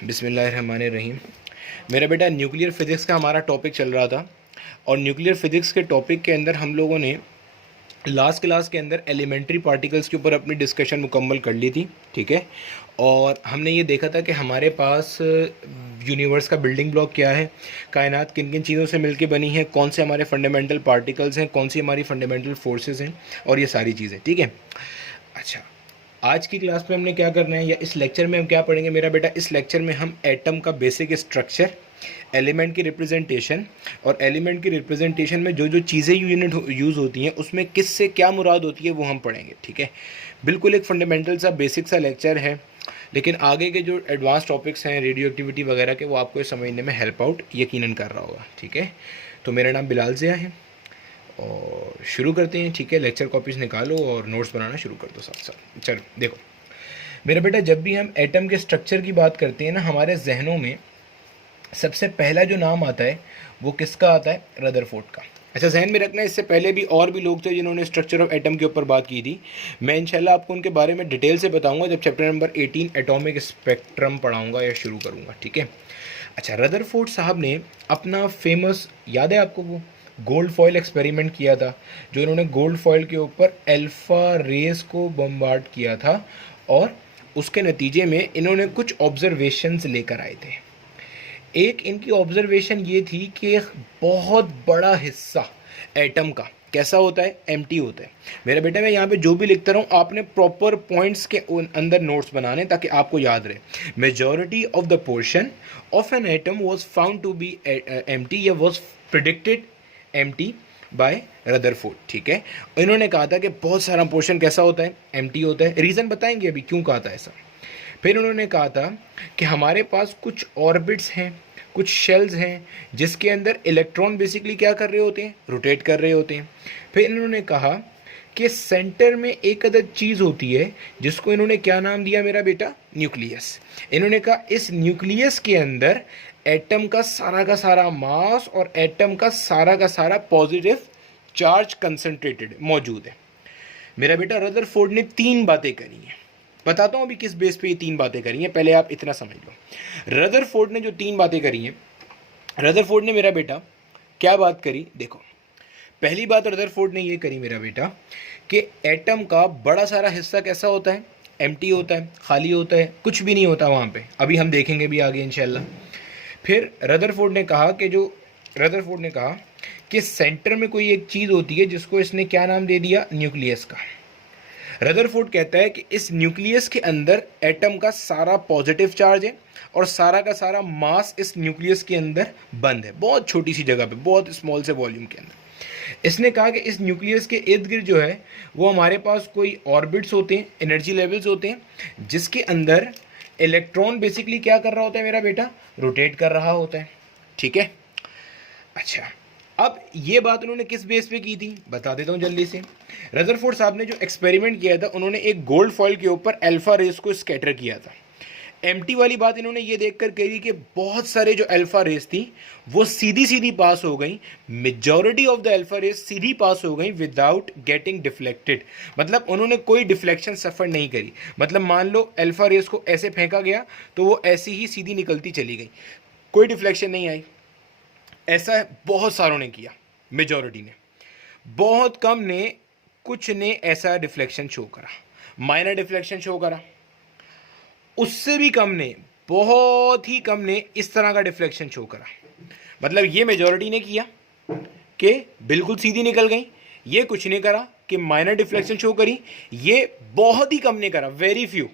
बिस्मिल्लाहिर्रहमानिर्रहीम। मेरा बेटा न्यूक्लियर फिज़िक्स का हमारा टॉपिक चल रहा था और न्यूक्लियर फिज़िक्स के टॉपिक के अंदर हम लोगों ने लास्ट क्लास के अंदर एलिमेंट्री पार्टिकल्स के ऊपर अपनी डिस्कशन मुकम्मल कर ली थी। ठीक है, और हमने ये देखा था कि हमारे पास यूनिवर्स का बिल्डिंग ब्लॉक क्या है, कायनात किन किन चीज़ों से मिलके बनी है, कौन से हमारे फंडामेंटल पार्टिकल्स हैं, कौन सी हमारी फंडामेंटल फोर्सेस हैं और ये सारी चीज़ें। ठीक है, अच्छा, आज की क्लास में हमने क्या करना है या इस लेक्चर में हम क्या पढ़ेंगे मेरा बेटा? इस लेक्चर में हम एटम का बेसिक स्ट्रक्चर, एलिमेंट की रिप्रेजेंटेशन और एलिमेंट की रिप्रेजेंटेशन में जो जो चीज़ें यूनिट यूज़ होती हैं उसमें किस से क्या मुराद होती है वो हम पढ़ेंगे। ठीक है, बिल्कुल एक फंडामेंटल सा बेसिक सा लेक्चर है, लेकिन आगे के जो एडवांस टॉपिक्स हैं रेडियो एक्टिविटी वगैरह के वो आपको समझने में हेल्प आउट यकीनन कर रहा होगा। ठीक है, तो मेरा नाम बिलाल ज़िया है और शुरू करते हैं। ठीक है, लेक्चर कॉपीज़ निकालो और नोट्स बनाना शुरू कर दो साथ साथ। चलो देखो मेरा बेटा, जब भी हम एटम के स्ट्रक्चर की बात करते हैं ना, हमारे जहनों में सबसे पहला जो नाम आता है वो किसका आता है? रदरफोर्ड का। अच्छा, जहन में रखना, इससे पहले भी और भी लोग थे जिन्होंने स्ट्रक्चर ऑफ एटम के ऊपर बात की थी। मैं इंशाल्लाह आपको उनके बारे में डिटेल से बताऊंगा जब चैप्टर नंबर 18 एटॉमिक स्पेक्ट्रम पढ़ाऊंगा या शुरू करूंगा। ठीक है, अच्छा, रदरफोर्ड साहब ने अपना फेमस, याद है आपको, वो गोल्ड फॉयल एक्सपेरिमेंट किया था, जो इन्होंने गोल्ड फॉयल के ऊपर अल्फ़ा रेस को बम्बार्ड किया था और उसके नतीजे में इन्होंने कुछ ऑब्जर्वेशंस लेकर आए थे। एक इनकी ऑब्जर्वेशन ये थी कि एक बहुत बड़ा हिस्सा एटम का कैसा होता है? एम्प्टी होता है। मेरा बेटा, मैं यहाँ पे जो भी लिखता रहूँ आपने प्रॉपर पॉइंट्स के अंदर नोट्स बनाने ताकि आपको याद रहे। Majority of the portion of an atom was found to be empty या was predicted empty by Rutherford. ठीक है, इन्होंने कहा था कि बहुत सारा पोर्शन कैसा होता है? एम्प्टी होता है। रीज़न बताएंगे अभी क्यों कहा था ऐसा। फिर उन्होंने कहा था कि हमारे पास कुछ ऑर्बिट्स हैं, कुछ शेल्स हैं जिसके अंदर इलेक्ट्रॉन बेसिकली क्या कर रहे होते हैं? रोटेट कर रहे होते हैं। फिर इन्होंने कहा कि सेंटर में एक अदद चीज़ होती है जिसको इन्होंने क्या नाम दिया मेरा बेटा? न्यूक्लियस। इन्होंने कहा इस न्यूक्लियस के अंदर एटम का सारा मास और एटम का सारा पॉजिटिव चार्ज कंसंट्रेटेड मौजूद है। मेरा बेटा, रदरफोर्ड ने 3 बातें करी हैं। बताता हूँ अभी किस बेस पे ये 3 बातें करी हैं, पहले आप इतना समझ लो। रदरफोर्ड ने जो 3 बातें करी हैं, रदरफोर्ड ने मेरा बेटा क्या बात करी? देखो, पहली बात रदरफोर्ड ने ये करी मेरा बेटा कि एटम का बड़ा सारा हिस्सा कैसा होता है? एम्प्टी होता है, खाली होता है, कुछ भी नहीं होता वहाँ पे। अभी हम देखेंगे भी आगे इंशाल्लाह। फिर रदरफोर्ड ने कहा कि सेंटर में कोई एक चीज़ होती है जिसको इसने क्या नाम दे दिया? न्यूक्लियस का। रदरफोर्ड कहता है कि इस न्यूक्लियस के अंदर एटम का सारा पॉजिटिव चार्ज है और सारा का सारा मास इस न्यूक्लियस के अंदर बंद है, बहुत छोटी सी जगह पे, बहुत स्मॉल से वॉल्यूम के अंदर। इसने कहा कि इस न्यूक्लियस के इर्द गिर्द जो है वो हमारे पास कोई ऑर्बिट्स होते हैं, एनर्जी लेवल्स होते हैं, जिसके अंदर इलेक्ट्रॉन बेसिकली क्या कर रहा होता है मेरा बेटा? रोटेट कर रहा होता है। ठीक है, अच्छा, अब ये बात उन्होंने किस बेस पे की थी बता देता हूँ जल्दी से। रदरफोर्ड साहब ने जो एक्सपेरिमेंट किया था, उन्होंने एक गोल्ड फॉइल के ऊपर अल्फा रेस को स्कैटर किया था। एम्प्टी वाली बात इन्होंने ये देखकर कही कि बहुत सारे जो अल्फा रेस थी वो सीधी सीधी पास हो गई। Majority of the alpha rays सीधी पास हो गई विदाउट गेटिंग डिफ्लेक्टेड। मतलब उन्होंने कोई डिफ्लेक्शन सफ़र नहीं करी। मतलब मान लो अल्फा रेस को ऐसे फेंका गया तो वो ऐसी ही सीधी निकलती चली गई, कोई डिफ्लेक्शन नहीं आई। ऐसा बहुत सारों ने किया, मेजॉरिटी ने। बहुत कम ने, कुछ ने ऐसा डिफ्लेक्शन शो करा, माइनर डिफ्लेक्शन शो करा। उससे भी कम ने, बहुत ही कम ने इस तरह का डिफ्लेक्शन शो करा। मतलब ये मेजॉरिटी ने किया कि बिल्कुल सीधी निकल गई, ये कुछ ने करा कि माइनर डिफ्लेक्शन शो करी, ये बहुत ही कम ने करा, वेरी फ्यू,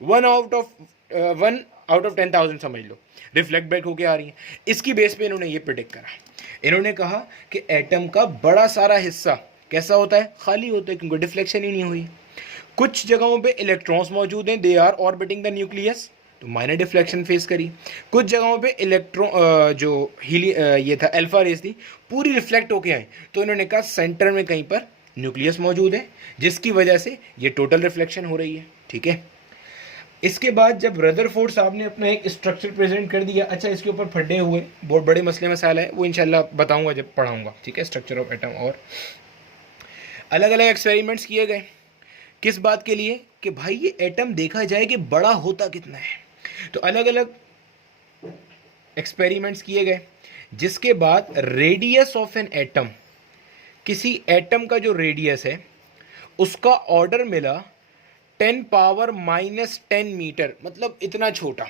1 आउट ऑफ 10,000 समझ लो, रिफ्लेक्ट बैक होके आ रही है। इसकी बेस पे इन्होंने ये प्रिडिक्ट करा। इन्होंने कहा कि एटम का बड़ा सारा हिस्सा कैसा होता है? खाली होता है, क्योंकि डिफ्लेक्शन ही नहीं हुई। कुछ जगहों पे इलेक्ट्रॉन्स मौजूद हैं, they are orbiting the nucleus, तो माइनर डिफ्लेक्शन फेस करी। कुछ जगहों पे इलेक्ट्रॉन जो ये था अल्फा रेस थी, पूरी रिफ्लेक्ट होके आई। तो इन्होंने कहा सेंटर में कहीं पर न्यूक्लियस मौजूद है, जिसकी वजह से ये टोटल रिफ्लेक्शन हो रही है। ठीक है, इसके बाद जब रदरफोर्ड साहब ने अपना एक स्ट्रक्चर प्रेजेंट कर दिया, अच्छा, इसके ऊपर फड्डे हुए बहुत बड़े मसले मसाला है, वो इंशाल्लाह बताऊंगा जब पढ़ाऊंगा। ठीक है, स्ट्रक्चर ऑफ एटम। और अलग अलग एक्सपेरिमेंट्स किए गए, किस बात के लिए? कि भाई ये एटम देखा जाए कि बड़ा होता कितना है। तो अलग अलग एक्सपेरिमेंट्स किए गए, जिसके बाद रेडियस ऑफ एन एटम, किसी एटम का जो रेडियस है उसका ऑर्डर मिला 10⁻⁻10 मीटर, मतलब इतना छोटा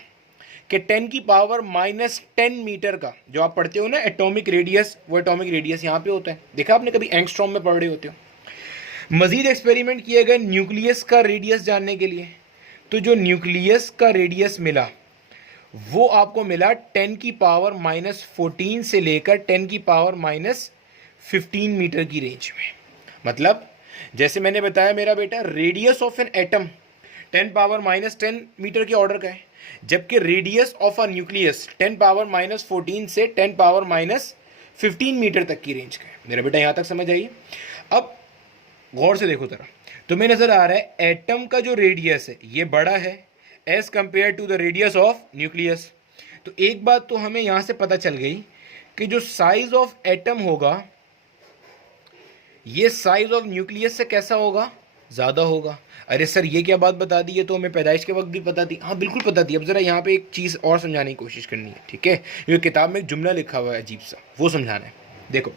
कि 10⁻⁻10 मीटर का, जो आप पढ़ते हो ना एटॉमिक रेडियस, वो एटॉमिक रेडियस यहाँ पे होता है, देखा आपने कभी एंगस्ट्रॉम में पढ़ रहे होते हो। मजीद एक्सपेरिमेंट किए गए न्यूक्लियस का रेडियस जानने के लिए, तो जो न्यूक्लियस का रेडियस मिला वो आपको मिला 10⁻⁻14 से लेकर 10⁻⁻15 मीटर की रेंज में। मतलब जैसे मैंने बताया मेरा बेटा, radius of an atom 10⁻⁻10 metre के ऑर्डर का है, जबकि रेडियस ऑफ अ न्यूक्लियस 10⁻⁻14 से 10⁻⁻15 मीटर तक की रेंज का है। मेरा बेटा यहाँ तक समझ आइए। अब गौर से देखो जरा, तुम्हें नजर आ रहा है एटम का जो रेडियस है ये बड़ा है as compare to the radius of nucleus. तो एक बात तो हमें यहां से पता चल गई कि जो साइज ऑफ एटम होगा ये साइज ऑफ न्यूक्लियस से कैसा होगा, ज़्यादा होगा। अरे सर ये क्या बात बता दी, ये तो हमें पैदाइश के वक्त भी पता थी। हाँ बिल्कुल पता थी। अब ज़रा यहाँ पे एक चीज़ और समझाने की कोशिश करनी है, ठीक है। ये किताब में एक जुमला लिखा हुआ है अजीब सा, वो समझाना है। देखो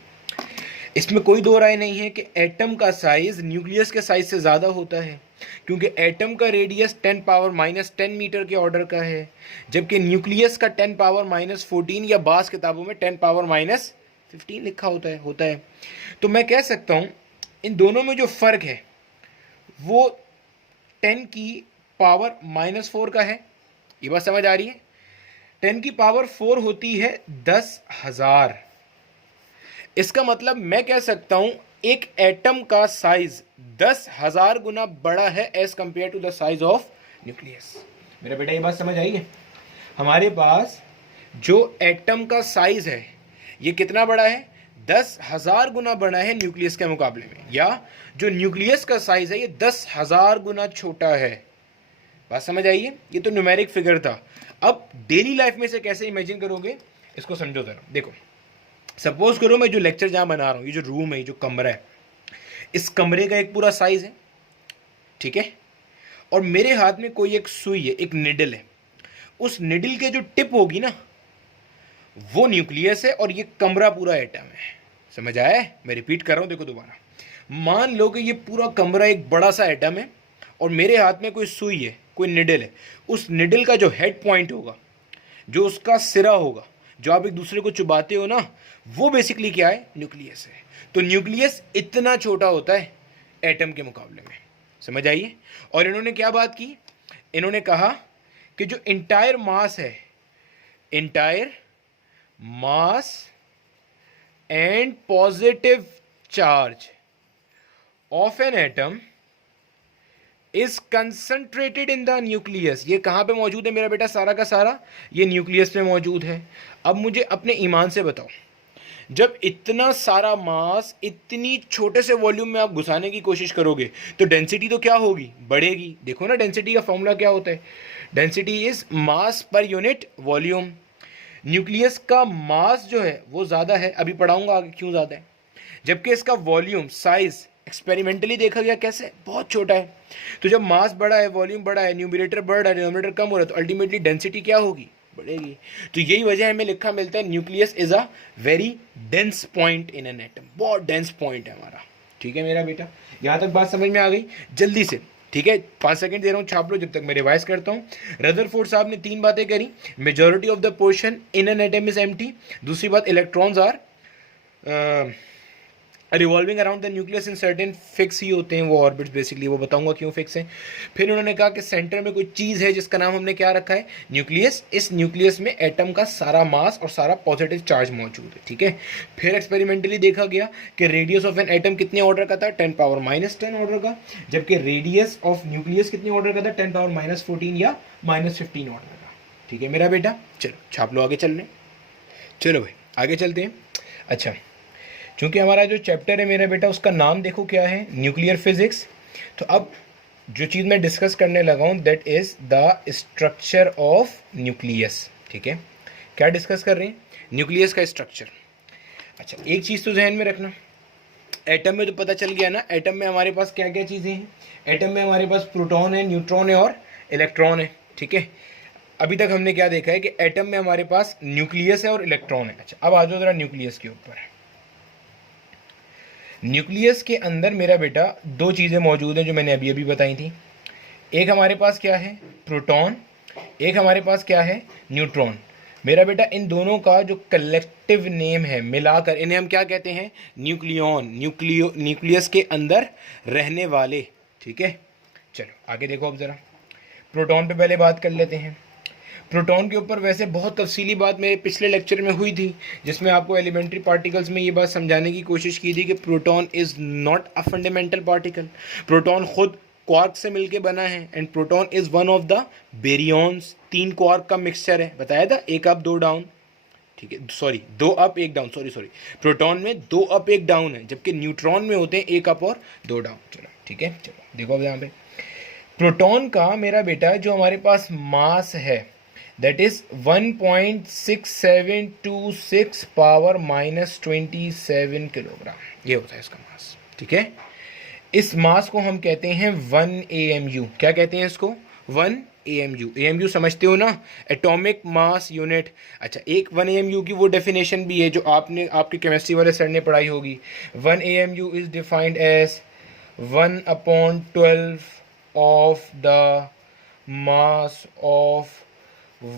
इसमें कोई दो राय नहीं है कि एटम का साइज न्यूक्लियस के साइज से ज़्यादा होता है, क्योंकि एटम का रेडियस 10⁻⁻10 मीटर के ऑर्डर का है, जबकि न्यूक्लियस का 10⁻⁻14 या बास किताबों में 10⁻⁻15 लिखा होता है। तो मैं कह सकता हूँ इन दोनों में जो फ़र्क है वो 10⁻⁻4 का है। ये बात समझ आ रही है। 10⁻4 होती है 10,000। इसका मतलब मैं कह सकता हूं एक एटम का साइज 10,000 गुना बड़ा है as compare to the size of nucleus. मेरा बेटा ये बात समझ आई है। हमारे पास जो एटम का साइज है ये कितना बड़ा है, 10,000 गुना बड़ा है न्यूक्लियस के मुकाबले में, या जो न्यूक्लियस का साइज है ये 10,000 गुना छोटा है। बात समझ आई है। ये तो न्यूमेरिक फिगर था। अब डेली लाइफ में से कैसे इमेजिन करोगे इसको समझो जरा। देखो सपोज करो मैं जो लेक्चर जहां बना रहा हूं, ये जो रूम है, ये जो कमरा है, इस कमरे का एक पूरा साइज है, ठीक है। और मेरे हाथ में कोई एक सुई है, एक निडल है। उस निडल के जो टिप होगी ना वो न्यूक्लियस है और ये कमरा पूरा एटम है। समझ आया है? मैं रिपीट कर रहा हूं, देखो दोबारा। मान लो कि ये पूरा कमरा एक बड़ा सा एटम है और मेरे हाथ में कोई सुई है, कोई निडल है। उस निडल का जो हेड पॉइंट होगा, जो उसका सिरा होगा, जो आप एक दूसरे को चुबाते हो ना, वो बेसिकली क्या है, न्यूक्लियस है। तो न्यूक्लियस इतना छोटा होता है एटम के मुकाबले में। समझ आइए। और इन्होंने क्या बात की, इन्होंने कहा कि जो इंटायर मास है, entire mass and positive charge of an atom is concentrated in the nucleus. ये कहाँ पे मौजूद है मेरा बेटा, सारा का सारा ये न्यूक्लियस में मौजूद है। अब मुझे अपने ईमान से बताओ, जब इतना सारा मास इतनी छोटे से वॉल्यूम में आप घुसाने की कोशिश करोगे तो डेंसिटी तो क्या होगी, बढ़ेगी। देखो ना डेंसिटी का फॉर्मूला क्या होता है, density is mass per unit volume. Nucleus का मास जो है वो ज़्यादा है, अभी पढ़ाऊंगा आगे क्यों ज़्यादा है, जबकि इसका वॉल्यूम साइज एक्सपेरिमेंटली देखा गया कैसे, बहुत छोटा है। तो जब मास बड़ा है, वॉल्यूम बड़ा है, न्यूमरेटर बढ़ रहा है, डिनोमिनेटर कम हो रहा है, तो अल्टीमेटली डेंसिटी क्या होगी, बढ़ेगी। तो यही वजह हमें लिखा मिलता है nucleus is a very dense point in an atom. बहुत डेंस पॉइंट है हमारा। ठीक है मेरा बेटा, यहाँ तक बात समझ में आ गई। जल्दी से, ठीक है, 5 सेकंड दे रहा हूँ, छाप लो जब तक मैं रिवाइज करता हूँ। रदरफोर्ड साहब ने 3 बातें करी। Majority of the portion in an atom is empty. दूसरी बात, electrons are revolving around the nucleus in certain fix ही होते हैं वो ऑर्बिट्स, बेसिकली वो बताऊंगा क्यों फिक्स है। फिर उन्होंने कहा कि सेंटर में कोई चीज़ है जिसका नाम हमने क्या रखा है, न्यूक्लियस। इस न्यूक्लियस में एटम का सारा मास और सारा पॉजिटिव चार्ज मौजूद है, ठीक है। फिर एक्सपेरिमेंटली देखा गया कि रेडियस ऑफ एन एटम कितने ऑर्डर का था, 10⁻⁻10 ऑर्डर का, जबकि रेडियस ऑफ न्यूक्लियस कितने ऑर्डर का था, 10⁻⁻14 या -15 ऑर्डर का। ठीक है मेरा बेटा, चलो छाप लो, आगे चल रहे। चलो भाई आगे चलते हैं। अच्छा, क्योंकि हमारा जो चैप्टर है मेरा बेटा उसका नाम देखो क्या है, न्यूक्लियर फिजिक्स। तो अब जो चीज़ मैं डिस्कस करने लगा हूँ that is the structure of nucleus. ठीक है, क्या डिस्कस कर रहे हैं, न्यूक्लियस का स्ट्रक्चर। अच्छा, एक चीज़ तो जहन में रखना, एटम में तो पता चल गया ना, एटम में हमारे पास क्या क्या चीज़ें हैं। एटम में हमारे पास प्रोटॉन है, न्यूट्रॉन है और इलेक्ट्रॉन है, ठीक है। अभी तक हमने क्या देखा है कि एटम में हमारे पास न्यूक्लियस है और इलेक्ट्रॉन है। अच्छा, अब आ जाओ जरा न्यूक्लियस के ऊपर। न्यूक्लियस के अंदर मेरा बेटा दो चीज़ें मौजूद हैं जो मैंने अभी अभी बताई थी। एक हमारे पास क्या है, प्रोटॉन, एक हमारे पास क्या है, न्यूट्रॉन। मेरा बेटा इन दोनों का जो कलेक्टिव नेम है मिलाकर इन्हें हम क्या कहते हैं, न्यूक्लियन। न्यूक्लियस के अंदर रहने वाले। ठीक है, चलो आगे देखो। अब ज़रा प्रोटॉन पे पहले बात कर लेते हैं। प्रोटॉन के ऊपर वैसे बहुत तफसीली बात मेरे पिछले लेक्चर में हुई थी, जिसमें आपको एलिमेंट्री पार्टिकल्स में ये बात समझाने की कोशिश की थी कि proton is not a fundamental particle. Proton खुद क्वार्क से मिलके बना है and proton is one of the baryons. 3 quark का मिक्सचर है, बताया था, 1 अप 2 डाउन। ठीक है, sorry 2 up 1 down, sorry proton में 2 अप 1 डाउन है, जबकि न्यूट्रॉन में होते हैं 1 अप और 2 डाउन। चलो ठीक है, चलो देखो अब यहाँ पे प्रोटॉन का मेरा बेटा जो हमारे पास मास है दैट इज 1.6726 पावर -27 किलोग्राम, ये होता है इसका मास। ठीक है, इस मास को हम कहते हैं 1 AMU। क्या कहते हैं इसको, 1 AMU। AMU समझते हो ना, एटॉमिक मास यूनिट। अच्छा, एक 1 AMU की वो डेफिनेशन भी है जो आपने आपके केमिस्ट्री वाले सर ने पढ़ाई होगी। 1 AMU is defined as 1/12 of the mass of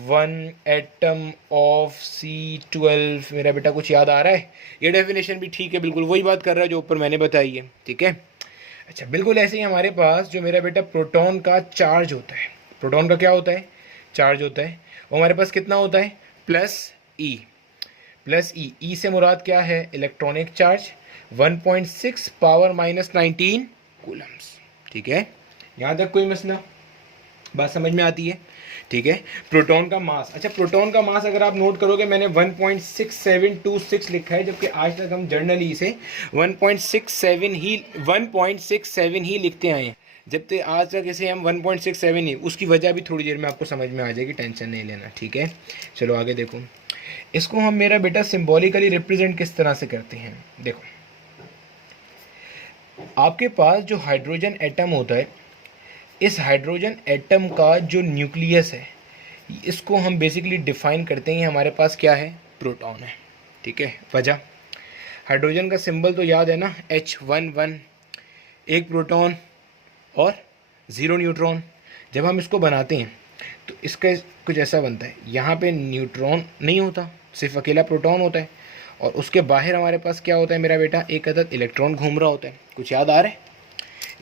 1 atom of C12। मेरा बेटा कुछ याद आ रहा है, ये डेफिनेशन भी ठीक है, बिल्कुल वही बात कर रहा है जो ऊपर मैंने बताई है। ठीक है, अच्छा बिल्कुल ऐसे ही हमारे पास जो मेरा बेटा प्रोटॉन का चार्ज होता है, प्रोटॉन का क्या होता है, चार्ज होता है, वो हमारे पास कितना होता है, +E। ई से मुराद क्या है, इलेक्ट्रॉनिक चार्ज, 1.6 पावर -19 कूलम्स। ठीक है, यहाँ तक कोई मसला, बात समझ में आती है। ठीक है, प्रोटॉन का मास। अच्छा, प्रोटॉन का मास अगर आप नोट करोगे मैंने 1.6726 लिखा है, जबकि आज तक हम जर्नली इसे 1.67 ही लिखते आए हैं। जब तक आज तक इसे हम 1.67 ही, उसकी वजह भी थोड़ी देर में आपको समझ में आ जाएगी, टेंशन नहीं लेना। ठीक है, चलो आगे देखो। इसको हम मेरा बेटा सिम्बॉलिकली रिप्रेजेंट किस तरह से करते हैं। देखो, आपके पास जो हाइड्रोजन एटम होता है, इस हाइड्रोजन एटम का जो न्यूक्लियस है इसको हम बेसिकली डिफाइन करते हैं, हमारे पास क्या है, प्रोटॉन है। ठीक है, वजह हाइड्रोजन का सिंबल तो याद है ना, H11, 1 प्रोटॉन और 0 न्यूट्रॉन। जब हम इसको बनाते हैं तो इसका कुछ ऐसा बनता है, यहाँ पे न्यूट्रॉन नहीं होता, सिर्फ अकेला प्रोटॉन होता है, और उसके बाहर हमारे पास क्या होता है मेरा बेटा, एक अदद इलेक्ट्रॉन घूम रहा होता है। कुछ याद आ रहा है,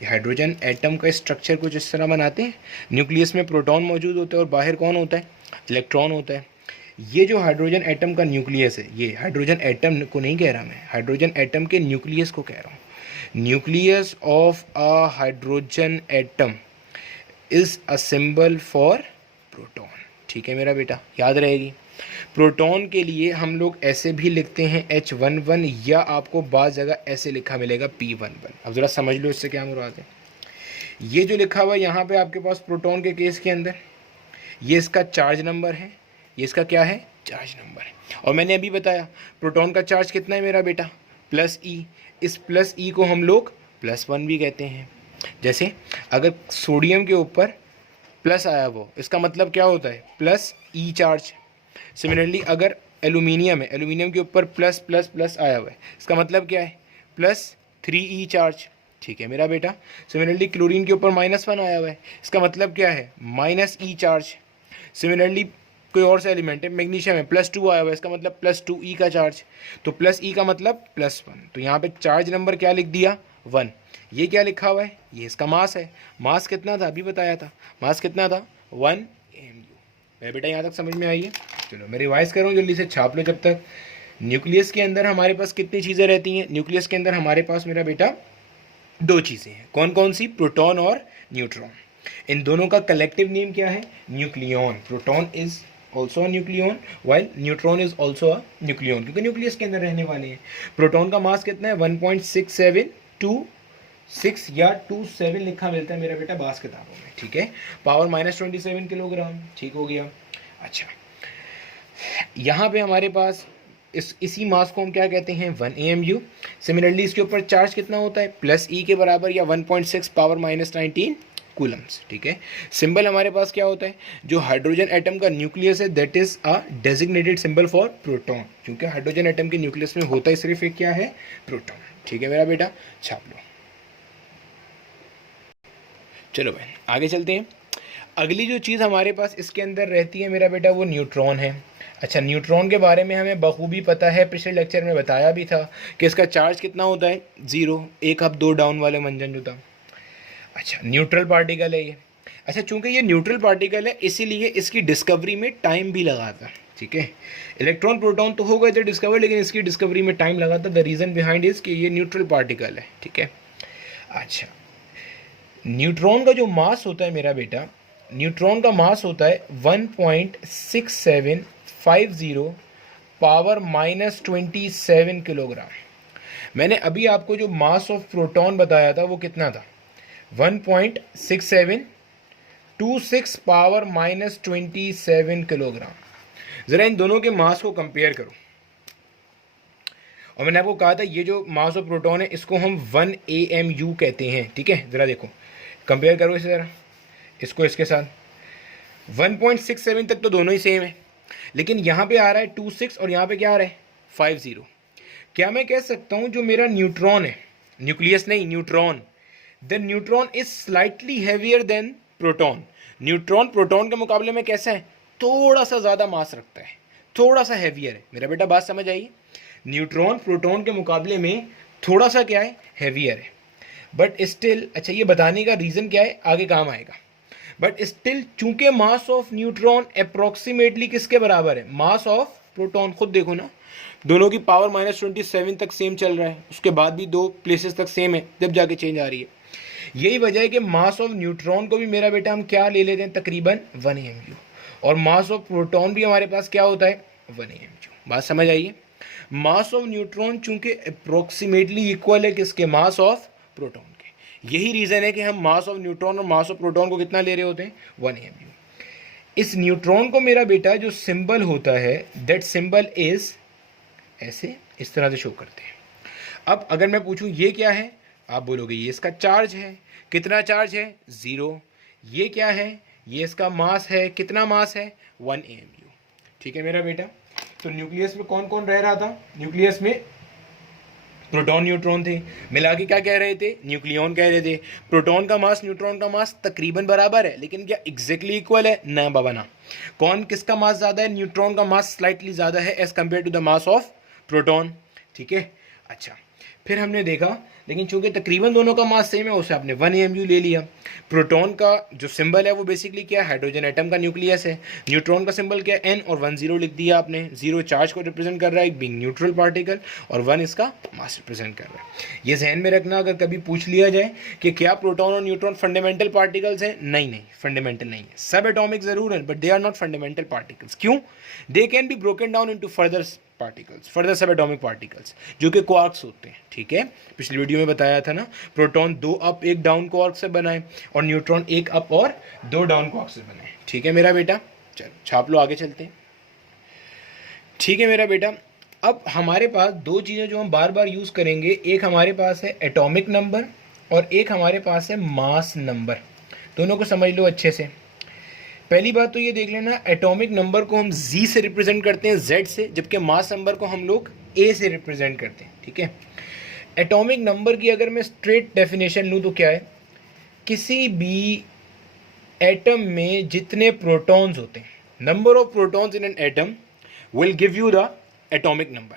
हाइड्रोजन एटम का स्ट्रक्चर कुछ इस तरह बनाते हैं, न्यूक्लियस में प्रोटॉन मौजूद होता है और बाहर कौन होता है, इलेक्ट्रॉन होता है। ये जो हाइड्रोजन एटम का न्यूक्लियस है, ये हाइड्रोजन एटम को नहीं कह रहा मैं, हाइड्रोजन एटम के न्यूक्लियस को कह रहा हूँ। Nucleus of a hydrogen atom is a symbol for proton. ठीक है मेरा बेटा, याद रहेगी। प्रोटॉन के लिए हम लोग ऐसे भी लिखते हैं H11, या आपको बाज़ जगह ऐसे लिखा मिलेगा P11। अब ज़रा समझ लो इससे क्या मुराद है। ये जो लिखा हुआ है यहाँ पे आपके पास प्रोटॉन के केस के अंदर, ये इसका चार्ज नंबर है, ये इसका क्या है, चार्ज नंबर है। और मैंने अभी बताया प्रोटॉन का चार्ज कितना है मेरा बेटा, +E। इस +E को हम लोग +1 भी कहते हैं। जैसे अगर सोडियम के ऊपर प्लस आया वो, इसका मतलब क्या होता है, +E चार्ज। सिमिलरली अगर एल्यूमिनियम है, एल्यूमिनियम के ऊपर +++ आया हुआ है, इसका मतलब क्या है, +3E चार्ज। ठीक है मेरा बेटा। सिमिलरली क्लोरीन के ऊपर -1 आया हुआ है, इसका मतलब क्या है, -E चार्ज। सिमिलरली कोई और सा एलिमेंट है, मैग्नीशियम है, +2 आया हुआ है, इसका मतलब +2E का चार्ज। तो +E का मतलब +1। तो यहाँ पे चार्ज नंबर क्या लिख दिया, 1। ये क्या लिखा हुआ है, ये इसका मास है। मास कितना था, अभी बताया था, मास कितना था, 1 AMU। मेरे बेटा यहाँ तक समझ में आई है। चलो मैं रिवाइज कर रहा हूँ, जल्दी से छाप लो जब तक। न्यूक्लियस के अंदर हमारे पास कितनी चीज़ें रहती हैं, न्यूक्लियस के अंदर हमारे पास मेरा बेटा 2 चीज़ें हैं। कौन कौन सी, प्रोटॉन और न्यूट्रॉन। इन दोनों का कलेक्टिव नेम क्या है, nucleon. Proton is also a nucleon while neutron is also a nucleon, क्योंकि न्यूक्लियस के अंदर रहने वाले हैं। प्रोटॉन का मास कितना है, 1.6726 या 27 लिखा मिलता है मेरा बेटा बास किताबों में। ठीक है, पावर -27 किलोग्राम। ठीक हो गया। अच्छा, यहाँ पे हमारे पास इसी मास को हम क्या कहते हैं, 1 AMU। सिमिलरली इसके ऊपर चार्ज कितना होता है, +E के बराबर या 1.6 पावर -19 कूलम्स। ठीक है, सिंबल हमारे पास क्या होता है, जो हाइड्रोजन एटम का न्यूक्लियस है that is a designated symbol for proton, क्योंकि हाइड्रोजन एटम के न्यूक्लियस में होता है सिर्फ एक क्या है, प्रोटॉन। ठीक है मेरा बेटा, छाप लो। चलो भाई आगे चलते हैं। अगली जो चीज़ हमारे पास इसके अंदर रहती है मेरा बेटा वो न्यूट्रॉन है। अच्छा, न्यूट्रॉन के बारे में हमें बखूबी पता है, पिछले लेक्चर में बताया भी था कि इसका चार्ज कितना होता है, 0, 1 अप 2 डाउन वाले मंजन जो था। अच्छा, न्यूट्रल पार्टिकल है ये। अच्छा, चूंकि ये न्यूट्रल पार्टिकल है इसीलिए इसकी डिस्कवरी में टाइम भी लगा था। ठीक है, इलेक्ट्रॉन प्रोटॉन तो हो गए थे डिस्कवर, लेकिन इसकी डिस्कवरी में टाइम लगा था। द रीज़न बिहाइंड इज कि ये न्यूट्रल पार्टिकल है। ठीक है, अच्छा, न्यूट्रॉन का जो मास होता है मेरा बेटा, न्यूट्रॉन का मास होता है 1.6750 पावर -27 किलोग्राम। मैंने अभी आपको जो मास ऑफ प्रोटॉन बताया था वो कितना था, 1.6726 पावर -27 किलोग्राम। ज़रा इन दोनों के मास को कंपेयर करो। और मैंने आपको कहा था ये जो मास ऑफ प्रोटॉन है इसको हम 1 AMU कहते हैं। ठीक है, ज़रा देखो, कंपेयर करो इसे ज़रा, इसको इसके साथ। 1.67 तक तो दोनों ही सेम है, लेकिन यहाँ पे आ रहा है 26 और यहाँ पे क्या आ रहा है 50। क्या मैं कह सकता हूँ जो मेरा न्यूट्रॉन है, न्यूक्लियस नहीं neutron, the neutron is slightly heavier than proton. Neutron proton के मुकाबले में कैसा है, थोड़ा सा ज़्यादा मास रखता है, थोड़ा सा हैवियर है। मेरा बेटा बात समझ आई, न्यूट्रॉन प्रोटॉन के मुकाबले में थोड़ा सा क्या है, हैवियर है। बट स्टिल, अच्छा ये बताने का रीज़न क्या है आगे काम आएगा, बट स्टिल चूंकि मास ऑफ न्यूट्रॉन अप्रोक्सीमेटली किसके बराबर है, मास ऑफ प्रोटॉन। खुद देखो ना, दोनों की पावर -27 तक सेम चल रहा है, उसके बाद भी 2 प्लेसेस तक सेम है, जब जाके चेंज आ रही है। यही वजह है कि मास ऑफ न्यूट्रॉन को भी मेरा बेटा हम क्या ले लेते हैं, तकरीबन 1 AMU, और मास ऑफ प्रोटॉन भी हमारे पास क्या होता है, 1 AMU। बात समझ आइए, मास ऑफ न्यूट्रॉन चूंकि अप्रोक्सीमेटली इक्वल है किसके, मास ऑफ प्रोटॉन के। यही रीज़न है कि हम मास ऑफ न्यूट्रॉन और मास ऑफ प्रोटॉन को कितना ले रहे होते हैं, 1 AMU। इस न्यूट्रॉन को मेरा बेटा जो सिंबल होता है दैट सिंबल इज ऐसे, इस तरह से शो करते हैं। अब अगर मैं पूछूं ये क्या है, आप बोलोगे ये इसका चार्ज है। कितना चार्ज है, 0। ये क्या है, ये इसका मास है। कितना मास है, 1 AMU। ठीक है मेरा बेटा, तो न्यूक्लियस में कौन कौन रह रहा था, न्यूक्लियस में प्रोटॉन न्यूट्रॉन थे, मिला के क्या कह रहे थे, न्यूक्लियॉन कह रहे थे। प्रोटॉन का मास न्यूट्रॉन का मास तकरीबन बराबर है, लेकिन क्या एग्जैक्टली इक्वल है, ना बाबा ना। कौन किसका मास ज़्यादा है, न्यूट्रॉन का मास स्लाइटली ज़्यादा है as compare to the mass of proton. ठीक है, अच्छा, फिर हमने देखा, लेकिन चूंकि तकरीबन दोनों का मास सेम है उसे आपने 1 AMU ले लिया। प्रोटॉन का जो सिंबल है वो बेसिकली क्या है, हाइड्रोजन एटम का न्यूक्लियस है। न्यूट्रॉन का सिंबल क्या है, N, और 1 0 लिख दिया आपने। 0 चार्ज को रिप्रेजेंट कर रहा है बीइंग न्यूट्रल पार्टिकल, और 1 इसका मास रिप्रेजेंट कर रहा है। ये जहन में रखना, अगर कभी पूछ लिया जाए कि क्या प्रोटॉन और न्यूट्रॉन फंडामेंटल पार्टिकल्स हैं, नहीं नहीं, फंडामेंटल नहीं है। सब एटॉमिक जरूर है but they are not fundamental particles. क्यों, they can be broken down into further particles, further subatomic particles जो कि क्वार्क्स होते हैं। ठीक है, पिछली वीडियो में बताया था ना, प्रोटॉन 2 अप 1 डाउन क्वार्क से बना है, और न्यूट्रॉन 1 अप और 2 डाउन क्वार्क से बना है। ठीक है मेरा बेटा, चलो छाप लो, आगे चलते हैं। ठीक है मेरा बेटा, अब हमारे पास 2 चीज़ें जो हम बार बार यूज़ करेंगे, एक हमारे पास है एटॉमिक नंबर और एक हमारे पास है मास नंबर। दोनों को समझ लो अच्छे से। पहली बात तो ये देख लेना, एटॉमिक नंबर को हम Z से रिप्रेजेंट करते हैं, Z से, जबकि मास नंबर को हम लोग A से रिप्रेजेंट करते हैं। ठीक है, एटॉमिक नंबर की अगर मैं स्ट्रेट डेफिनेशन लूँ तो क्या है, किसी भी एटम में जितने प्रोटॉन्स होते हैं, number of protons in an atom will give you the atomic number.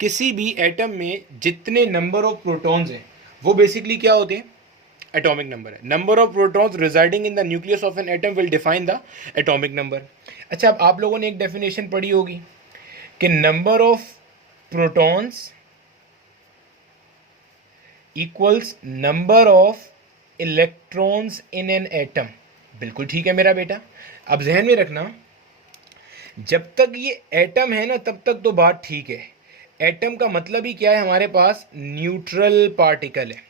किसी भी एटम में जितने नंबर ऑफ प्रोटॉन्स हैं वो बेसिकली क्या होते हैं, एटॉमिक नंबर है। Number of protons residing in the nucleus of an atom will define the atomic number. अच्छा, अब आप लोगों ने एक डेफिनेशन पढ़ी होगी कि number of protons equals number of electrons in an atom. बिल्कुल ठीक है मेरा बेटा। अब जहन में रखना, जब तक ये एटम है ना तब तक तो बात ठीक है। एटम का मतलब ही क्या है, हमारे पास न्यूट्रल पार्टिकल है,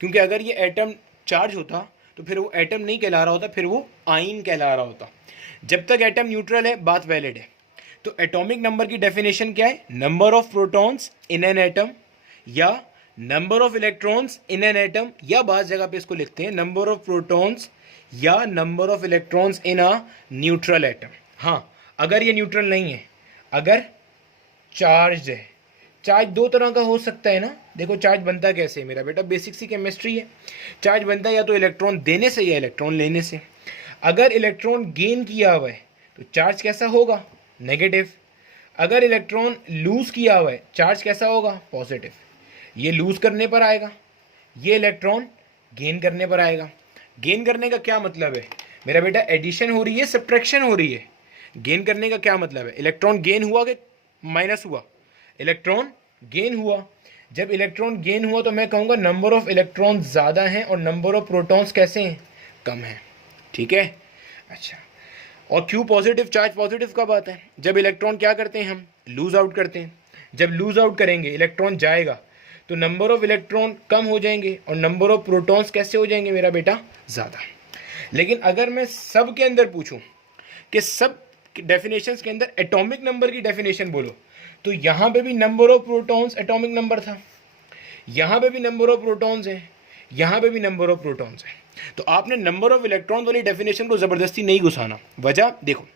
क्योंकि अगर ये एटम चार्ज होता तो फिर वो एटम नहीं कहला रहा होता, फिर वो आइन कहला रहा होता। जब तक एटम न्यूट्रल है बात वैलिड है। तो एटॉमिक नंबर की डेफिनेशन क्या है, number of protons in an atom या number of electrons in an atom, या बात जगह पे इसको लिखते हैं नंबर ऑफ प्रोटॉन्स या number of electrons in a neutral atom. हाँ, अगर ये न्यूट्रल नहीं है, अगर चार्ज है, चार्ज दो तरह का हो सकता है ना। देखो चार्ज बनता कैसे है मेरा बेटा, बेसिक सी केमिस्ट्री है। चार्ज बनता है या तो इलेक्ट्रॉन देने से या इलेक्ट्रॉन लेने से। अगर इलेक्ट्रॉन गेन किया हुआ है तो चार्ज कैसा होगा, नेगेटिव। अगर इलेक्ट्रॉन लूज किया हुआ है, चार्ज कैसा होगा, पॉजिटिव। ये लूज करने पर आएगा, ये इलेक्ट्रॉन गेन करने पर आएगा। गेन करने का क्या मतलब है मेरा बेटा, एडिशन हो रही है, सब्ट्रैक्शन हो रही है। गेन करने का क्या मतलब है, इलेक्ट्रॉन गेन हुआ कि माइनस हुआ, इलेक्ट्रॉन गेन हुआ। जब इलेक्ट्रॉन गेन हुआ तो मैं कहूँगा नंबर ऑफ इलेक्ट्रॉन ज़्यादा हैं और नंबर ऑफ प्रोटॉन्स कैसे हैं, कम हैं। ठीक है, अच्छा। और क्यू पॉजिटिव, चार्ज पॉजिटिव कब आता है, जब इलेक्ट्रॉन क्या करते हैं, हम लूज आउट करते हैं। जब लूज आउट करेंगे, इलेक्ट्रॉन जाएगा तो नंबर ऑफ इलेक्ट्रॉन कम हो जाएंगे और नंबर ऑफ प्रोटॉन्स कैसे हो जाएंगे मेरा बेटा, ज़्यादा। लेकिन अगर मैं सब के अंदर पूछूं कि सब डेफिनेशंस के अंदर एटॉमिक नंबर की डेफिनेशन बोलो, तो यहाँ पे भी number of protons atomic number था, यहाँ पे भी नंबर ऑफ प्रोटॉन्स है, यहाँ पे भी नंबर ऑफ प्रोटॉन्स है। तो आपने नंबर ऑफ इलेक्ट्रॉन वाली डेफिनेशन को ज़बरदस्ती नहीं घुसाना। वजह देखो,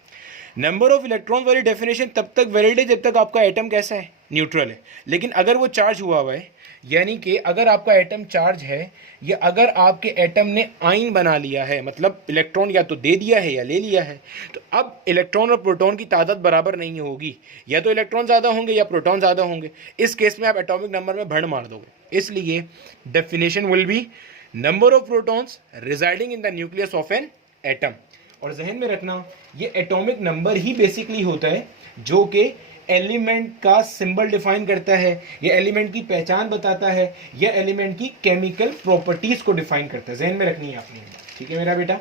नंबर ऑफ इलेक्ट्रॉन वाली डेफिनेशन तब तक वैलिड है जब तक आपका एटम कैसा है, न्यूट्रल है। लेकिन अगर वो चार्ज हुआ हुआ है, यानी कि अगर आपका एटम चार्ज है या अगर आपके एटम ने आयन बना लिया है, मतलब इलेक्ट्रॉन या तो दे दिया है या ले लिया है, तो अब इलेक्ट्रॉन और प्रोटॉन की तादाद बराबर नहीं होगी, या तो इलेक्ट्रॉन ज़्यादा होंगे या प्रोटॉन ज़्यादा होंगे। इस केस में आप एटॉमिक नंबर में भड़ मार दोगे। इसलिए definition will be number of protons residing in the nucleus of an atom. और जहन में रखना, ये एटॉमिक नंबर ही बेसिकली होता है जो कि एलिमेंट का सिंबल डिफाइन करता है, या एलिमेंट की पहचान बताता है, या एलिमेंट की केमिकल प्रॉपर्टीज को डिफाइन करता है। जहन में रखनी है आपने, ठीक है मेरा बेटा।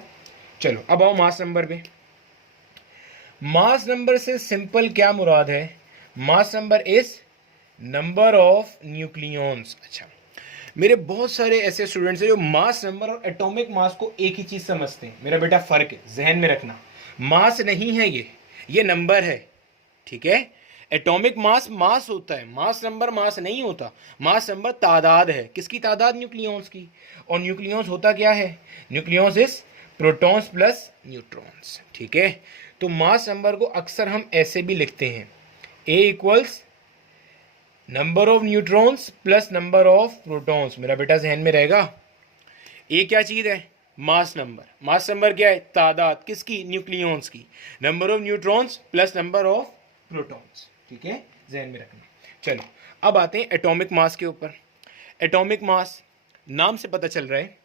चलो अब आओ मास नंबर पे। मास नंबर से सिंपल क्या मुराद है, mass number is number of nucleons. अच्छा, मेरे बहुत सारे ऐसे स्टूडेंट्स हैं जो मास नंबर और एटॉमिक मास को एक ही चीज समझते हैं। मेरा बेटा फर्क है, जहन में रखना। मास नहीं है ये नंबर है, ठीक है। एटॉमिक मास मास होता है, मास नंबर मास नहीं होता। मास नंबर तादाद है, किसकी तादाद, न्यूक्लियॉन्स की। और न्यूक्लियॉन्स होता क्या है, nucleons is protons plus neutrons, ठीक है। तो मास नंबर को अक्सर हम ऐसे भी लिखते हैं, A equals number of neutrons plus number of protons. मेरा बेटा जहन में रहेगा, ये क्या चीज़ है, मास नंबर। मास नंबर क्या है, तादाद किसकी, न्यूक्लियॉन्स की। Number of neutrons plus number of protons, ठीक है, जहन में रखना। चलो अब आते हैं एटॉमिक मास के ऊपर। एटॉमिक मास नाम से पता चल रहा है,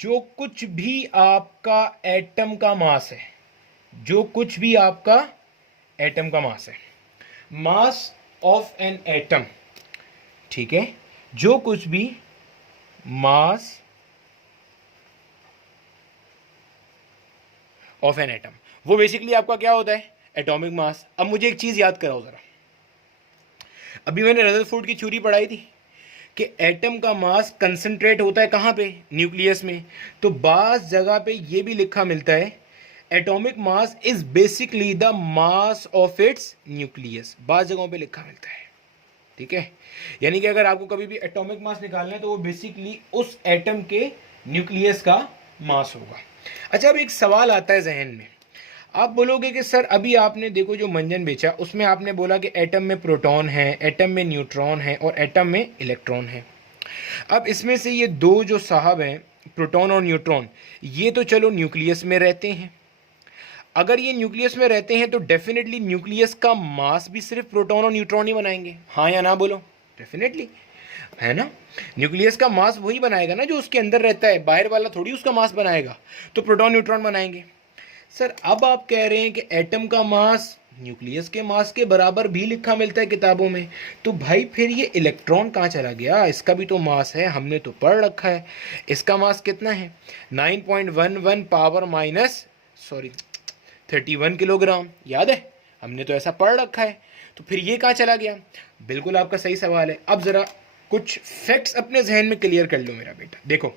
जो कुछ भी आपका एटम का मास है, जो कुछ भी आपका एटम का मास है, मास ऑफ एन एटम, ठीक है, जो कुछ भी मास ऑफ एन एटम, वो बेसिकली आपका क्या होता है, एटॉमिक मास। अब मुझे एक चीज याद कराओ जरा, अभी मैंने रदरफोर्ड की थ्योरी पढ़ाई थी कि एटम का मास कंसंट्रेट होता है कहाँ पे, न्यूक्लियस में। तो बाज़ जगह पे ये भी लिखा मिलता है, atomic mass is basically the mass of its nucleus. बाज़ जगहों पे लिखा मिलता है, ठीक है। यानी कि अगर आपको कभी भी एटॉमिक मास निकालना है तो वो बेसिकली उस एटम के न्यूक्लियस का मास होगा। अच्छा, अब एक सवाल आता है जहन में, आप बोलोगे कि सर अभी आपने देखो जो मंजन बेचा उसमें आपने बोला कि एटम में प्रोटॉन है, एटम में न्यूट्रॉन है और एटम में इलेक्ट्रॉन है। अब इसमें से ये दो जो साहब हैं, प्रोटॉन और न्यूट्रॉन, ये तो चलो न्यूक्लियस में रहते हैं। अगर ये न्यूक्लियस में रहते हैं तो डेफिनेटली न्यूक्लियस का मास भी सिर्फ प्रोटॉन और न्यूट्रॉन ही बनाएंगे, हाँ या ना बोलो, डेफिनेटली, है ना। न्यूक्लियस का मास वही बनाएगा ना जो उसके अंदर रहता है, बाहर वाला थोड़ी उसका मास बनाएगा। तो प्रोटॉन न्यूट्रॉन बनाएंगे। सर अब आप कह रहे हैं कि एटम का मास न्यूक्लियस के मास के बराबर भी लिखा मिलता है किताबों में, तो भाई फिर ये इलेक्ट्रॉन कहाँ चला गया, इसका भी तो मास है, हमने तो पढ़ रखा है। इसका मास कितना है, 9.11 पावर माइनस 31 किलोग्राम, याद है, हमने तो ऐसा पढ़ रखा है। तो फिर ये कहाँ चला गया, बिल्कुल आपका सही सवाल है। अब ज़रा कुछ फैक्ट्स अपने जहन में क्लियर कर लो मेरा बेटा। देखो,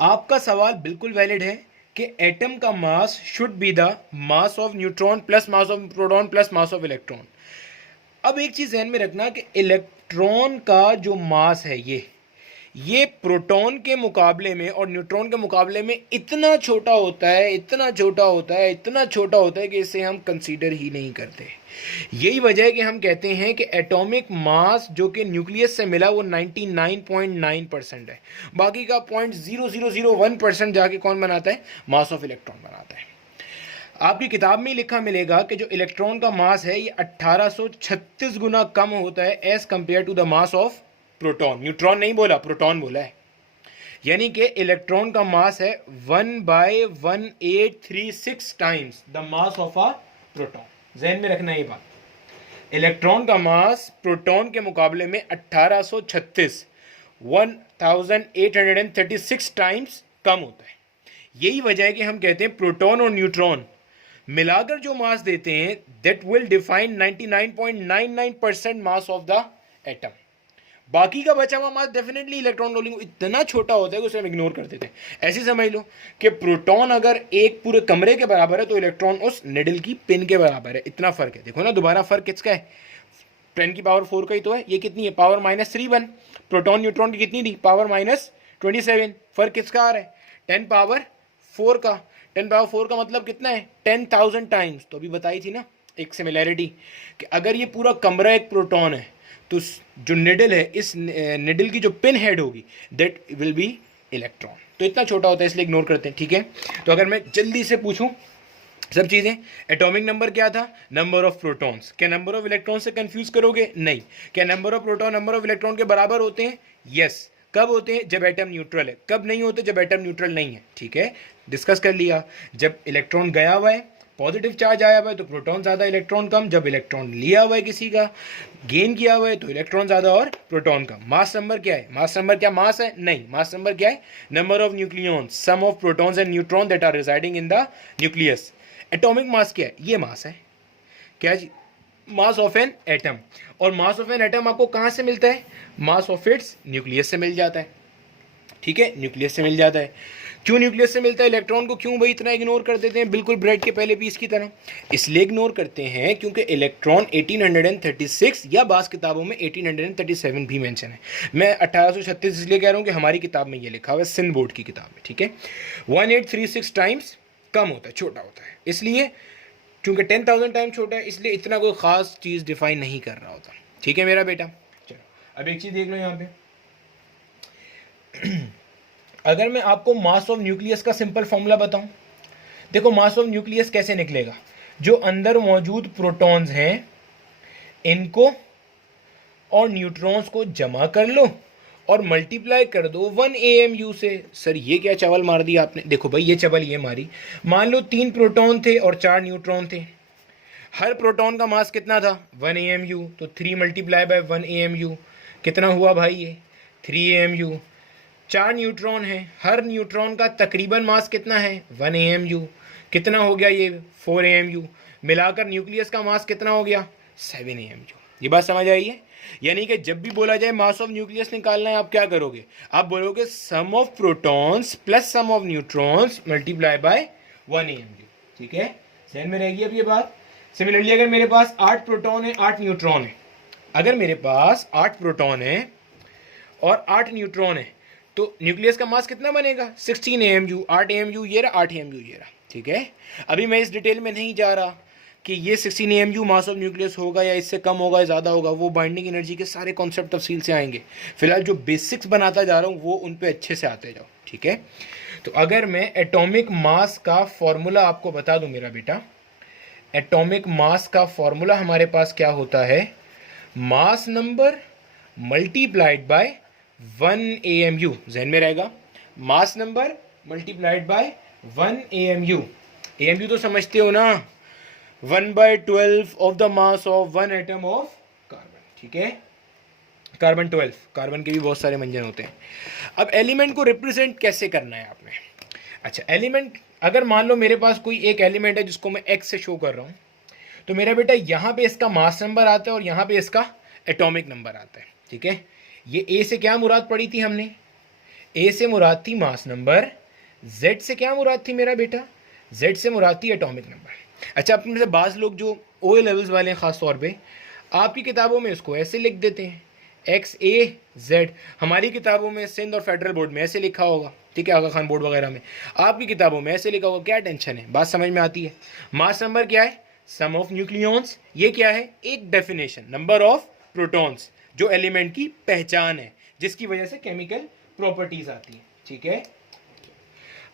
आपका सवाल बिल्कुल वैलिड है कि एटम का mass should be the mass of neutron plus mass of proton plus mass of electron. अब एक चीज़ जहन में रखना कि इलेक्ट्रॉन का जो मास है ये प्रोटॉन के मुकाबले में और न्यूट्रॉन के मुकाबले में इतना छोटा होता है, इतना छोटा होता है, इतना छोटा होता है कि इसे हम कंसीडर ही नहीं करते। यही वजह है कि हम कहते हैं कि एटॉमिक मास जो कि न्यूक्लियस से मिला वो 99.9% है, बाकी का 0.0001% जाके कौन बनाता है, मास ऑफ इलेक्ट्रॉन बनाता है। आपकी किताब में लिखा मिलेगा कि जो इलेक्ट्रॉन का मास है ये 1836 गुना कम होता है as compare to the mass of proton. Neutron नहीं बोला, प्रोटॉन बोला है। यानी कि इलेक्ट्रॉन का मास है 1/1836 times the mass of a proton. जहन में रखना ये बात, इलेक्ट्रॉन का मास प्रोटॉन के मुकाबले में 1836 टाइम्स कम होता है। यही वजह है कि हम कहते हैं प्रोटॉन और न्यूट्रॉन मिलाकर जो मास देते हैं that will define 99.99% mass of the atom. बाकी का बचा हुआ मास डेफिनेटली इलेक्ट्रॉन रोलिंग इतना छोटा होता है कि उसे हम इग्नोर कर देते हैं। ऐसे समझ लो कि प्रोटॉन अगर एक पूरे कमरे के बराबर है तो इलेक्ट्रॉन उस निडल की पिन के बराबर है। इतना फर्क है। देखो ना, दोबारा फर्क किसका है, 10 की पावर 4 का ही तो है। ये कितनी है, पावर -3 प्रोटॉन न्यूट्रॉन की कितनी थी, पावर -27। फर्क किसका आ रहा है, 10 पावर 4 का। 10 पावर 4 का मतलब कितना है, 10,000 टाइम्स। तो अभी बताई थी ना एक सिमिलैरिटी कि अगर ये पूरा कमरा एक प्रोटॉन है तो जो निडल है, इस निडल की जो पिन हेड होगी दैट विल बी इलेक्ट्रॉन। तो इतना छोटा होता है इसलिए इग्नोर करते हैं, ठीक है। तो अगर मैं जल्दी से पूछूं सब चीज़ें, एटॉमिक नंबर क्या था, नंबर ऑफ प्रोटॉन्स। क्या नंबर ऑफ इलेक्ट्रॉन से कंफ्यूज करोगे, नहीं। क्या number of proton number of electron के बराबर होते हैं, यस। कब होते हैं, जब एटम न्यूट्रल है। कब नहीं होते, जब एटम न्यूट्रल नहीं है, ठीक है, डिस्कस कर लिया। जब इलेक्ट्रॉन गया हुआ है, पॉजिटिव चार्ज आया हुआ है तो प्रोटॉन ज़्यादा इलेक्ट्रॉन कम। जब इलेक्ट्रॉन लिया हुआ है किसी का, गेन किया हुआ है, तो इलेक्ट्रॉन ज़्यादा और प्रोटॉन कम। मास नंबर क्या है, मास नंबर क्या मास है, नहीं। मास नंबर क्या है, number of nucleons, sum of protons and neutron that are residing in the nucleus. Atomic mass क्या है, ये मास है, क्या जी, मास ऑफ एन एटम। और मास ऑफ एन एटम आपको कहाँ से मिलता है, मास ऑफ इट्स न्यूक्लियस से मिल जाता है, ठीक है, न्यूक्लियस से मिल जाता है। क्यों न्यूक्लियस से मिलता है, इलेक्ट्रॉन को क्यों भाई इतना इग्नोर कर देते हैं, बिल्कुल ब्रेड के पहले पीस की तरह। इसलिए इग्नोर करते हैं क्योंकि इलेक्ट्रॉन 1836 या बास किताबों में 1837 भी मेंशन है। मैं 1836 इसलिए कह रहा हूँ कि हमारी किताब में ये लिखा हुआ है, सिंध बोर्ड की किताब में, ठीक है। 1836 टाइम्स कम होता है, छोटा होता है। इसलिए चूंकि 10,000 टाइम छोटा है इसलिए इतना कोई ख़ास चीज़ डिफाइन नहीं कर रहा होता, ठीक है मेरा बेटा। चलो अब एक चीज़ देख लो यहाँ पे अगर मैं आपको मास ऑफ न्यूक्लियस का सिंपल फॉर्मूला बताऊं, देखो मास ऑफ न्यूक्लियस कैसे निकलेगा, जो अंदर मौजूद प्रोटॉन्स हैं इनको और न्यूट्रॉन्स को जमा कर लो और मल्टीप्लाई कर दो 1 AMU से। सर ये क्या चवल मार दिया आपने, देखो भाई ये चवल ये मारी। मान लो 3 प्रोटॉन थे और 4 न्यूट्रॉन थे, हर प्रोटॉन का मास कितना था 1 AMU, तो 3 मल्टीप्लाई बाय 1 AMU कितना हुआ भाई, ये 3 AMU। 4 न्यूट्रॉन हैं, हर न्यूट्रॉन का तकरीबन मास कितना है 1 AMU, कितना हो गया ये 4 AMU। मिलाकर न्यूक्लियस का मास कितना हो गया 7 AMU। ये बात समझ आई है। यानी कि जब भी बोला जाए मास ऑफ न्यूक्लियस निकालना है, आप क्या करोगे, आप बोलोगे sum of protons plus sum of neutrons multiply by 1 AMU, ठीक है, ध्यान में रहेगी अब ये बात। सिमिलरली अगर मेरे पास 8 प्रोटॉन है 8 न्यूट्रॉन है, अगर मेरे पास 8 प्रोटॉन है और 8 न्यूट्रॉन है तो न्यूक्लियस का मास कितना बनेगा 16 AMU। 8 AMU ये रहा, 8 AMU ये रहा, ठीक है। अभी मैं इस डिटेल में नहीं जा रहा कि ये 16 AMU मास ऑफ न्यूक्लियस होगा या इससे कम होगा या ज़्यादा होगा, वो बाइंडिंग एनर्जी के सारे कॉन्सेप्ट तफसील से आएंगे। फिलहाल जो बेसिक्स बनाता जा रहा हूँ वो उन पे अच्छे से आते जाओ, ठीक है। तो अगर मैं एटॉमिक मास का फॉर्मूला आपको बता दूं मेरा बेटा, एटॉमिक मास का फॉर्मूला हमारे पास क्या होता है, mass number multiplied by 1 AMU। जहन में रहेगा, mass number multiplied by 1 AMU। AMU तो समझते हो ना, 1/12 of the mass of 1 atom of carbon, ठीक है, कार्बन 12। कार्बन के भी बहुत सारे मंजन होते हैं। अब एलिमेंट को रिप्रेजेंट कैसे करना है आपने, अच्छा एलिमेंट, अगर मान लो मेरे पास कोई एक एलिमेंट है जिसको मैं X से शो कर रहा हूँ, तो मेरा बेटा यहाँ पे इसका मास नंबर आता है और यहाँ पे इसका एटॉमिक नंबर आता है, ठीक है। ये A से क्या मुराद पड़ी थी हमने, A से मुराद थी मास नंबर, Z से क्या मुराद थी मेरा बेटा, Z से मुराद थी एटॉमिक नंबर। अच्छा अपने में से बाज़ लोग जो OA लेवल्स वाले हैं ख़ास तौर पे, आपकी किताबों में इसको ऐसे लिख देते हैं XAZ। हमारी किताबों में सिंध और फेडरल बोर्ड में ऐसे लिखा होगा, ठीक है, आगा खान बोर्ड वगैरह में, आपकी किताबों में ऐसे लिखा होगा, क्या टेंशन है, बात समझ में आती है। मास नंबर क्या है, सम ऑफ न्यूक्लियॉन्स, ये क्या है, एक डेफिनेशन, नंबर ऑफ प्रोटॉन्स जो एलिमेंट की पहचान है, जिसकी वजह से केमिकल प्रॉपर्टीज आती है, ठीक है।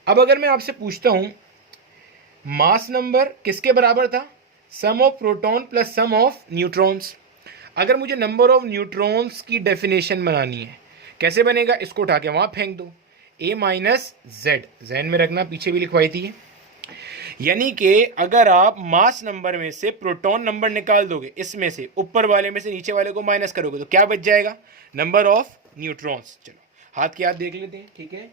अब अगर मैं आपसे पूछता हूं मास नंबर किसके बराबर था, sum of proton plus sum of neutrons. अगर मुझे नंबर ऑफ न्यूट्रॉन्स की डेफिनेशन बनानी है, कैसे बनेगा, इसको उठा के वहां फेंक दो, A माइनस जेड, जहन में रखना, पीछे भी लिखवाई थी। यानी कि अगर आप मास नंबर में से प्रोटॉन नंबर निकाल दोगे, इसमें से ऊपर वाले में से नीचे वाले को माइनस करोगे तो क्या बच जाएगा, नंबर ऑफ न्यूट्रॉन्स। चलो हाथ के हाथ देख लेते हैं, ठीक है।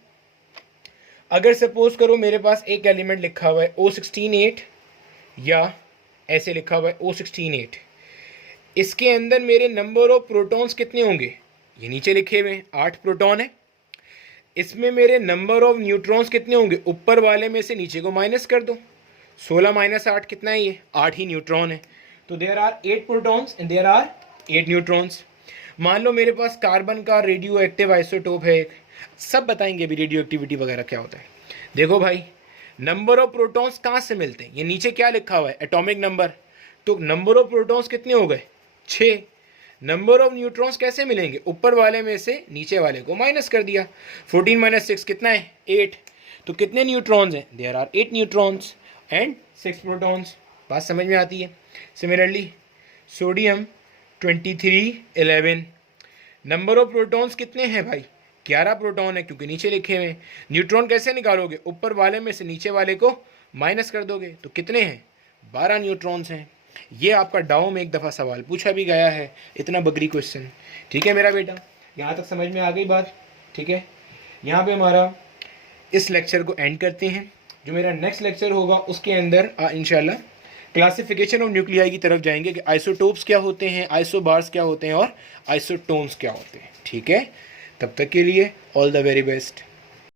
अगर सपोज करो मेरे पास एक एलिमेंट लिखा हुआ है O168, या ऐसे लिखा हुआ है O168, इसके अंदर मेरे नंबर ऑफ प्रोटॉन्स कितने होंगे, ये नीचे लिखे हुए 8 प्रोटॉन है। इसमें मेरे नंबर ऑफ न्यूट्रॉन्स कितने होंगे, ऊपर वाले में से नीचे को माइनस कर दो, 16 माइनस 8 कितना है, ये 8 ही न्यूट्रॉन है। तो there are 8 protons and there are 8 neutrons. मान लो मेरे पास कार्बन का रेडियो एक्टिव आइसोटोप है, सब बताएंगे अभी रेडियो एक्टिविटी वगैरह क्या होता है। देखो भाई, नंबर ऑफ प्रोटॉन्स कहाँ से मिलते हैं, ये नीचे क्या लिखा हुआ है, एटॉमिक नंबर, तो नंबर ऑफ प्रोटॉन्स कितने हो गए, 6। नंबर ऑफ न्यूट्रॉन्स कैसे मिलेंगे, ऊपर वाले में से नीचे वाले को माइनस कर दिया, 14 माइनस 6 कितना है, 8। तो कितने न्यूट्रॉन्स हैं, there are 8 neutrons and 6 protons. बात समझ में आती है। Similarly sodium 2311, number of protons कितने हैं भाई, 11 प्रोटॉन है, क्योंकि नीचे लिखे हुए हैं। न्यूट्रॉन कैसे निकालोगे, ऊपर वाले में से नीचे वाले को माइनस कर दोगे, तो कितने हैं, 12 न्यूट्रॉन्स हैं। ये आपका डाउ में एक दफ़ा सवाल पूछा भी गया है, इतना बगरी क्वेश्चन, ठीक है मेरा बेटा, यहाँ तक समझ में आ गई बात, ठीक है। यहाँ पे हमारा इस लेक्चर को एंड करते हैं। जो मेरा नेक्स्ट लेक्चर होगा उसके अंदर इंशाल्लाह क्लासिफिकेशन ऑफ न्यूक्लियाई की तरफ जाएंगे कि आइसोटोप्स क्या होते हैं, आइसोबार्स क्या होते हैं और आइसोटोन्स क्या होते हैं, ठीक है। तब तक के लिए ऑल द वेरी बेस्ट।